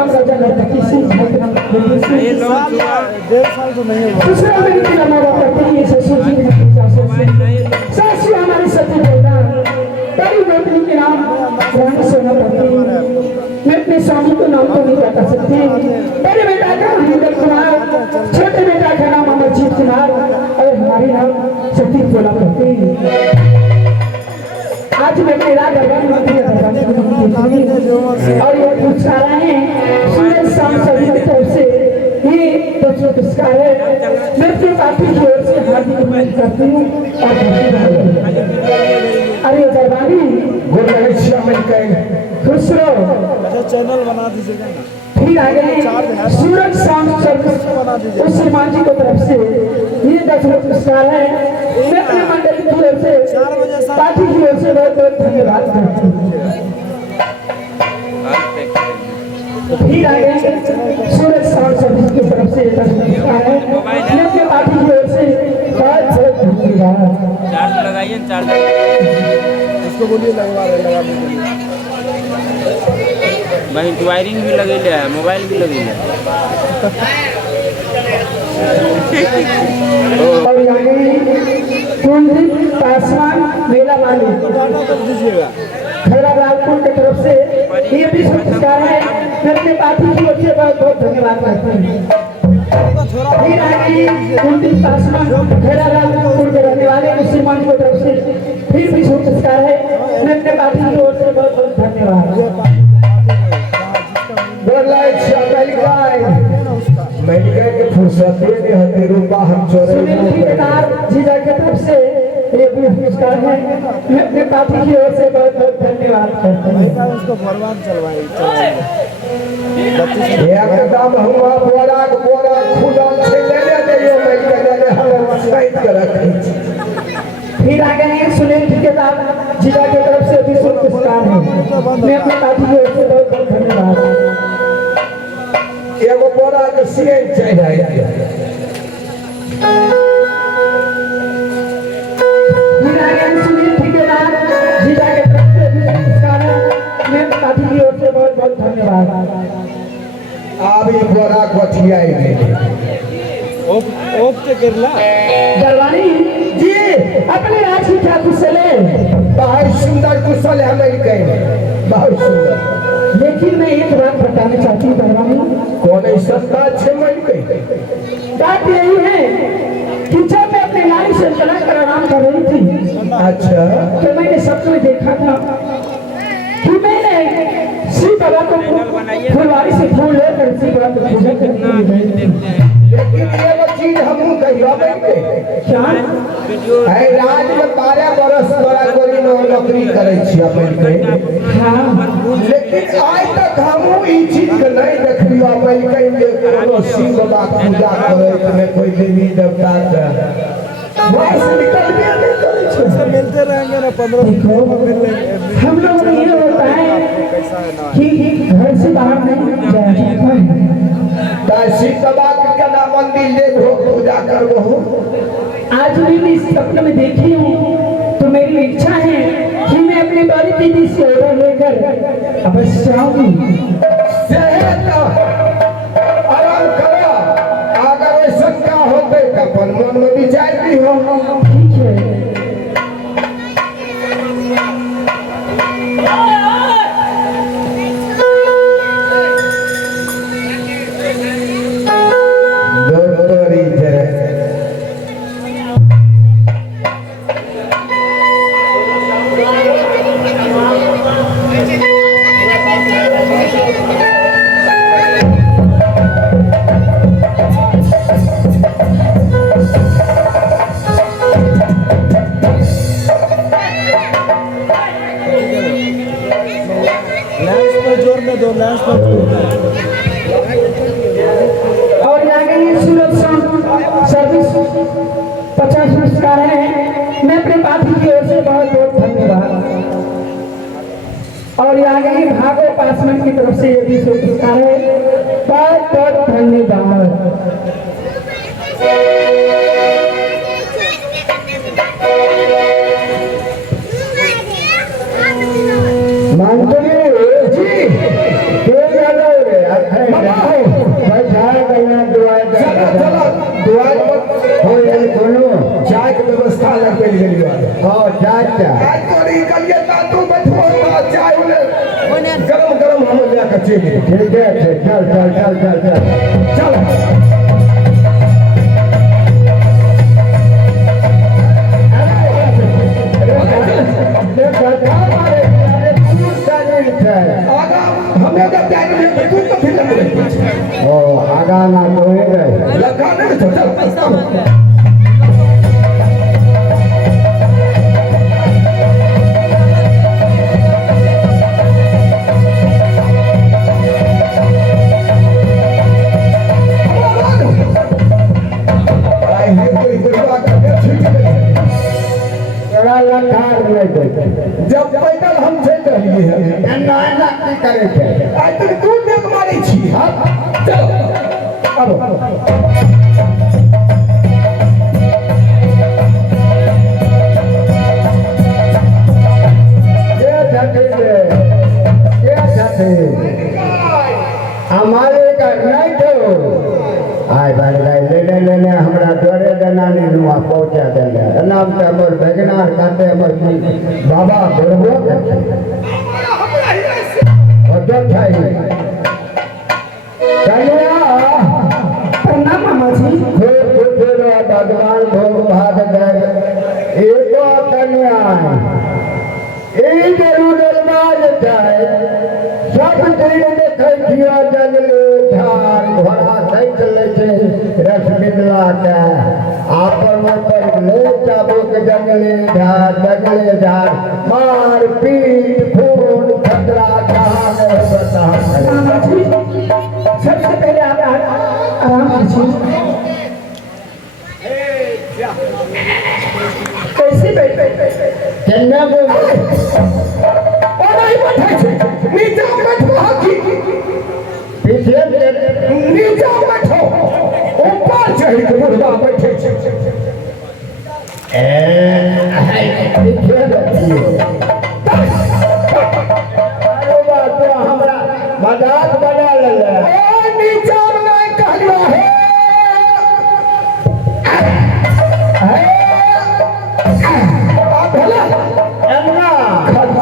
नाम राजा नर्तकी सिंह। 1.5 साल तो नहीं हुआ। दूसरा मेरी हमारा पति ये ससुर जी सासू हमारी सती बोलना बड़ी बेटी के नाम रानी सोना पति। मैं अपने स्वामी को नाम तो नहीं बता सकती। बड़े बेटा का हिंदल कुमार, छोटे बेटा का नाम अमरजीत कुमार और हमारी नाम सती बोला पति। आज मैं मेरा दरबार और ये पुरस्कार है सूरज शाम सभी की तरफ से। ये बच्चों पुरस्कार है। मैं अपनी पार्टी की ओर से हार्दिक अभिनंदन करती हूँ और अरे दरबारी खुश रहो। चैनल बना दीजिएगा। फिर आ गए सूरज शाम सर्विस उस श्रीमान जी की तरफ से ये 10 पुरस्कार है। मैं अपने मंडली की ओर से पार्टी की ओर से बहुत बहुत धन्यवाद करती हूँ। फिर आ गए सूरज शाम सर्विस की तरफ से 10 पुरस्कार है। मैं अपने पार्टी की ओर से बहुत बहुत धन्यवाद। चार्ज लगाइए, चार्ज उसको बोलिए लगा भाई। वायरिंग भी लगे है, मोबाइल भी लगे है। और कुलदीप पासवान मेला वाली दीजिएगा। खैरा राजपुर की तरफ से ये भी पुरस्कार है। मैं अपने पार्टी की ओर से बहुत बहुत धन्यवाद करती हूँ। फिर आगे कुलदीप पासवान खैरा राजपुर के रहने वाले मुसलमान की तरफ से फिर भी पुरस्कार है। मैं अपने पार्टी की ओर से बहुत बहुत धन्यवाद। के फुर्सत नहीं रूपा हम जीजा की तरफ से ये भी पुरस्कार है। मैं अपने पार्टी की ओर से बहुत बहुत धन्यवाद करता हूँ। उसको भगवान चलवाई एकदम हुआ बोरा बोरा खुदा से ले दियो फिर आ गए हैं सुनील ठेकेदार जिला की तरफ से भी पुरस्कार है। मैं अपने पार्टी की ओर से बहुत बहुत धन्यवाद। एगो बोरा के सीएन चाहिए। सुनील ठेकेदार जिला की तरफ से भी पुरस्कार है। मैं अपनी पार्टी की ओर से बहुत बहुत धन्यवाद। अब ये बोरा कोठिया ओप के गिरला दरबारी जी अपने राजी क्या कुशल है? बहुत सुंदर कुशल है अमेरिका बहुत सुंदर। लेकिन मैं एक बात बताना चाहती हूँ दरबारी। कौन ऐसा बात है अमेरिका? बात यही है कि जब मैं अपने नारी से तलाक कर आराम कर रही थी, अच्छा, तो मैंने सपने में देखा था कि मैंने शिव बाबा को फुलवारी से फूल लेकर शिव बाबा को पूजा करने। लेकिन ये चीज हम क्या है राज में 12 बरस बड़ा कोई नौकरी करे लेकिन आज तक हम ई चीज के नहीं देखलियो अमेरिका में कोनो शिव बाबा पूजा करे में कोई देवी देवता का वहां से निकल गया से मिलते रहेंगे ना 15 मिल लेंगे। हम लोग ये होता है कि घर से बाहर नहीं जाए। शिव बाबा का नाम मंदिर देखो पूजा करो। आज भी मैं इस सपने में देखी हूँ तो मेरी इच्छा है कि मैं अपने बड़ी दीदी से ऑर्डर लेकर अवश्य आऊंगी। आराम करो, अगर ऐसा क्या होते तो अपन मन में विचार भी हो। ठीक है। और आगे ये सूरज सर्विस 50 पुरस्कार है। मैं अपने पार्टी की ओर से बहुत बहुत धन्यवाद। और ये आगे ही भागो पासवान की तरफ से ये भी पुरस्कार है। बहुत बहुत धन्यवाद। अच्छा आज तोरी कलिए ता तू बैठो ता चाय उन्हें गरम गरम हम ले के चली ठीक है चल चल चल चल चल चल आगा हमें तो टाइम नहीं तू तो फिर लग रही ओ आगा ना तो है गए लगा नहीं तो चल जब पैदल हम चल रही है ना की करे थे आज तक तू देख मारी छी चलो अब हमारे का नहीं तो आय भाई भाई ले हमरा डरे देना नहीं हुआ पहुंचा देना नाम से हमर भगनार काटे हमर बाबा बोलबो और जो चाहिए कन्या प्रणाम मामा जी। फिर भगवान भोग भाग गए एको कन्या जरूर अलमाज जाए सब दिन देखे छिया जंगले झाड़ घोड़ा सैत ले छै रसगुल्ला के आपन पर ले चाबुक जंगले झाड़ मार पीट खून खतरा कहाँ है बता मामा जी सबसे पहले आप आराम कीजिए। कैसे बैठे केना बोल और नहीं बैठे छी नीचे बैठो हाथी पीछे नीचे बैठो ऊपर चढ़ के मुर्गा बैठे छी पीछे तो हमरा मजाक बना ले ओ नीचे नहीं कहलो है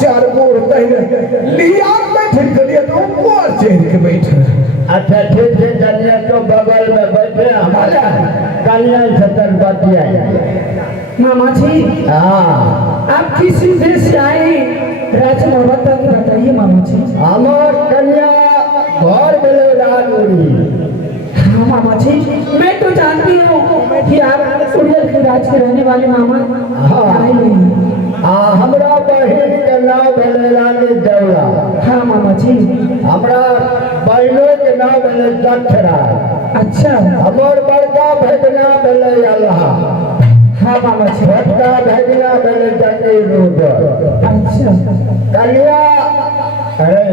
चार मोर पहले लिया बैठे के लिए तो ऊपर चढ़ के बैठे अच्छा ठीक है कन्या तो बगल में बैठे हमारा कन्या सतर बतिया मामा जी हाँ आप किस देश से आए राज मोहब्बत तक बताइए मामा जी। हमार कन्या घर मिले राजौरी। हाँ मामा जी मैं तो जानती हूँ कि आप उड़ियल के राज के रहने वाले मामा हाँ। आए हुए हैं। हमरा बहन के नाम भेले रानी दौड़ा। हाँ मामा जी। हमरा बहनों के नाम भेले दक्षरा। अच्छा हमर बड़का भगना भेले अल्लाह। हाँ मामा जी। छोटका भगना भेले जंगी रूदर। अच्छा कन्या अरे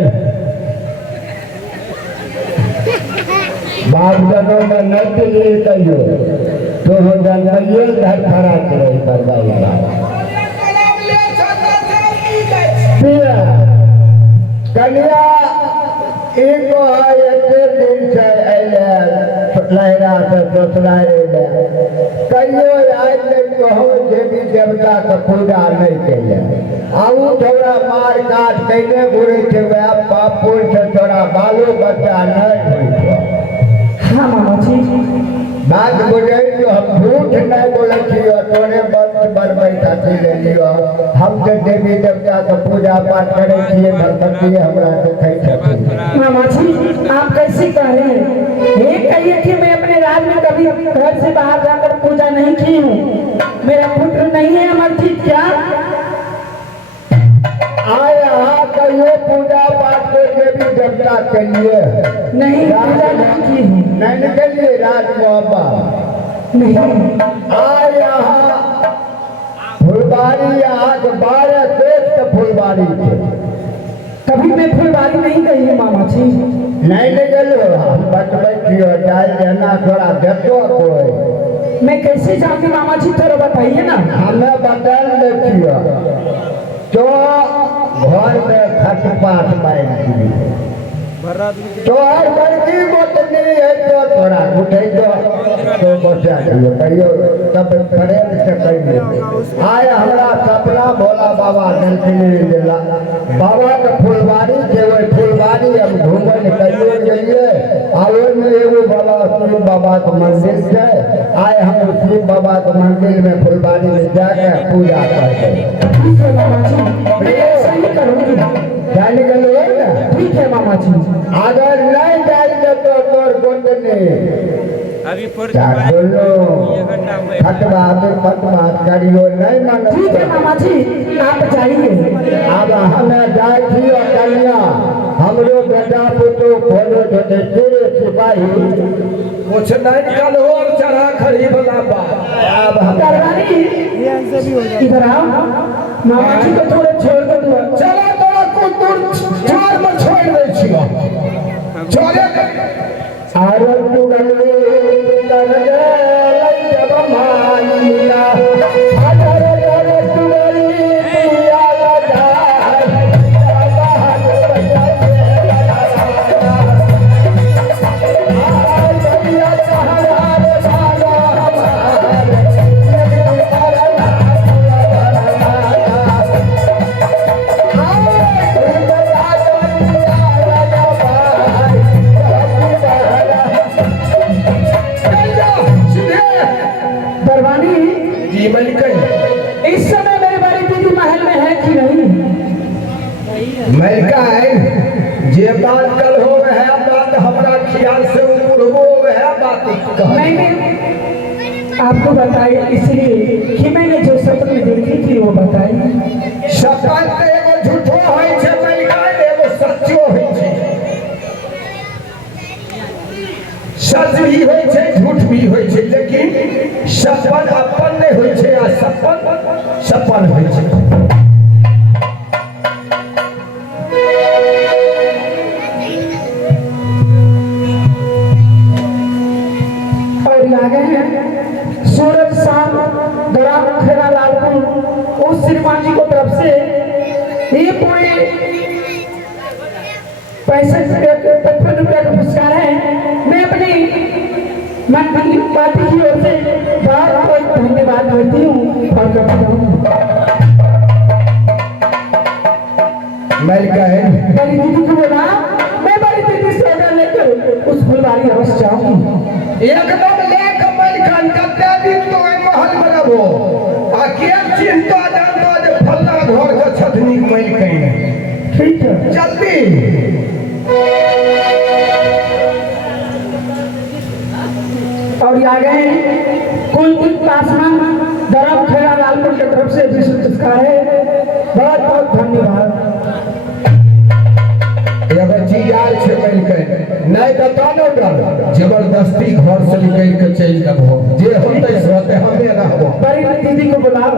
बाप जगह में नहीं लिए कहियो तो हो जनइए घर खड़ा करे बरबाई कन्या एको एते दिन से अइले लहरा से दोसराए ले कहियो आज तक कहूँ देवी देवता के पूजा नहीं कैले आऊ थोड़ा मार काट कैले घुरे थे वह पापुर से थोड़ा बालो बच्चा नहीं हुई। हाँ मामा जी। बात बुझे तो हम झूठ नहीं बोले छियो तोरे वंश बर बैठा ले लियो हम तो देवी देवता के पूजा पाठ करे छिए भगवती हमरा देखै छथिन। मामा जी आप कैसे कह रहे हैं ये कहिए कि मैं अपने राज में कभी घर से बाहर जाकर पूजा नहीं की हूँ। मेरा पुत्र नहीं है अमरजीत क्या? आए यहाँ कहिए पूजा पाठ को देवी देवता के लिए नहीं पूजा नहीं की हूँ। नहीं निकलिए राज मोहब्बत नहीं आए यहाँ फुलबाड़ी यहाँ के 12 देश के फुलबाड़ी थे। कभी मैं फुलबाड़ी नहीं गई हूँ मामा जी। नहीं निकलो हम बचबै छियो जाए देना थोड़ा देखो कोई मैं कैसे जाऊँगी मामा जी थोड़ा बताइए ना। हमें बता देखियो तो घर में खटपाट मार दी तो हर बड़की गोतनी है तो थोड़ा उठे तो बचा दियो कहियो तब प्रेम से कहियो आए हमरा सपना भोला बाबा दर्शन देला बाबा के फुलवारी जेबै फुलवारी हम घूमय ले कहियो गेलिए आवे में एगो बाबा शिव बाबा के मंदिर है आए हम शिव बाबा के मंदिर में फुलवारी में जाके पूजा करते ठीक है मामा जी सही करूंगी जाने गलो है ना ठीक है मामा जी अगर नहीं जाएगा तो तोर गोतनी अभी फोर क्या बोलो खटवा में पटवार करियो नहीं मानो ठीक है मामा जी आप जाइए अब हमें जाए थी और कन्या हमरो बेटा पुतो खोलो जो तेरे सिपाही कुछ नहीं कल हो और चढ़ा खड़ी वाला बात अब हम दरबारी इधर आओ मामा जी को थोड़े छोड़ दो चला तो कुछ दूर चार में छोड़ दे छियो चले आरन तू गले तर ले जब मानिया हर हर तू गली पिया लगा दरबारी जी मलिक इस समय मेरी बड़ी दीदी महल में है कि नहीं मलिका है जे बात कल हो वह बात हमरा ख्याल से उड़बो वह बात कह मैंने आपको बताई इसलिए कि मैंने जो सपन में देखी थी वो बताई सपन तो एगो झूठो होय छै मलिका एगो सच्चो होय छै सच भी होय छै झूठ भी होय छै लेकिन सपन अपन नहीं होय छै आ सपन सपन होय छै और आगे हैं सूरज शाम दराम खेरा लालपुर उस श्रीमान जी को तरफ से ये पूरे 55 रुपया का पुरस्कार है मैं अपनी मन पार्टी की ओर से बहुत बहुत धन्यवाद करती हूँ और करता हूँ मलिका है बड़ी दीदी को बोला मैं बड़ी दीदी से ऑर्डर लेकर उस फुलवारी अवश्य जाऊंगी एकदम लेख मलिका कते दिन तो ए महल में रहबो आ के चिंता जानता जे फल्ला घर के छतनी मलिका ठीक है जल्दी और आ गए कुलदीप पासवान दरब खेड़ा लालपुर की तरफ से विश्व पुरस्कार है बहुत बहुत धन्यवाद एगो चीज आयल छै मलिका नहीं तो तानो डर जबरदस्ती घर से निकल के चल जाबो जे होतै से होतै हमे रहबो बड़ी दीदी को बुलाओ